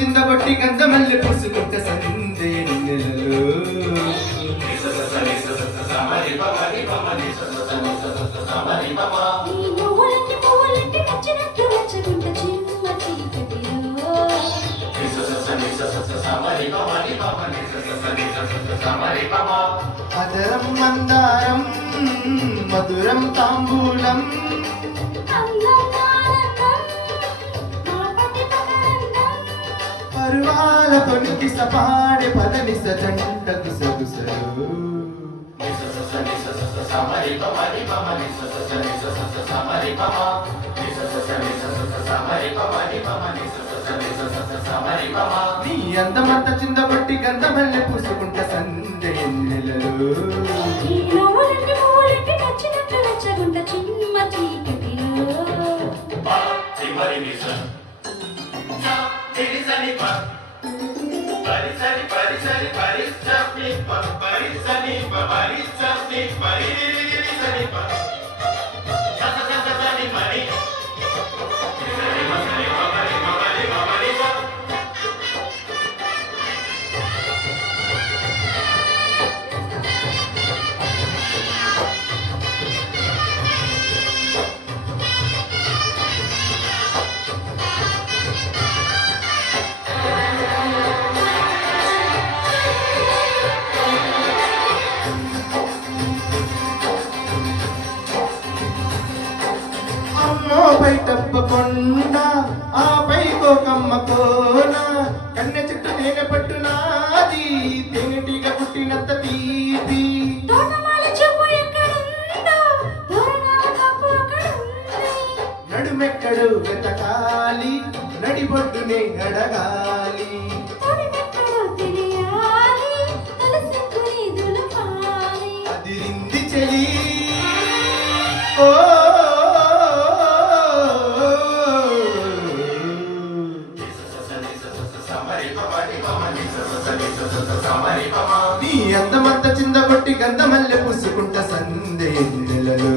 చిందబట్టి గంధమల్లె పూసుకుంట సందే నెలలో అదరం మందారం మధురం తాంబూలం పరువాల తొలికి సపాడే పదని సజంటకు సగుసరు నీ అందమంత చిందబట్టి గంధమల్లె పూసుకుంట సందే నెలలో పై తప్పకొండ ఆపై కోకమ్మ కోన కన్నె చుట్టూ తేనె పట్టునాది తేనెటీగ పుట్టినంత తీపి నడుమెక్కడు వెతకాలి నడిబొడ్డునే అడగాలి అదిరింది చెలి ఓ నీ అందమంత చిందబట్టి గంధమల్లె పూసుకుంట సందే నెలలో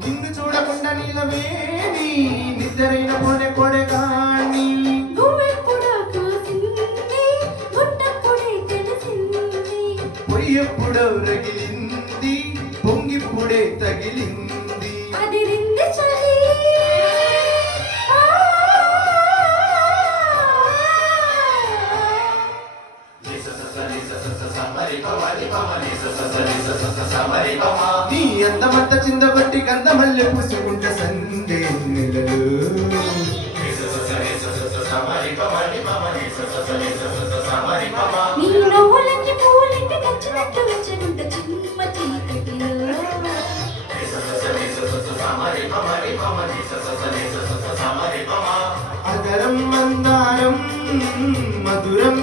నిన్ను చూడకుండా నీలవేణి నిద్రైన పోనే కొడగాని పొయ్యెప్పుడో రగిలింది పొంగిప్పుడే తగిలింది నీ అందమంత చిందబట్టి గంధమల్లె పూసుకుంట సందే నెలలో అదరం మందారం మధురం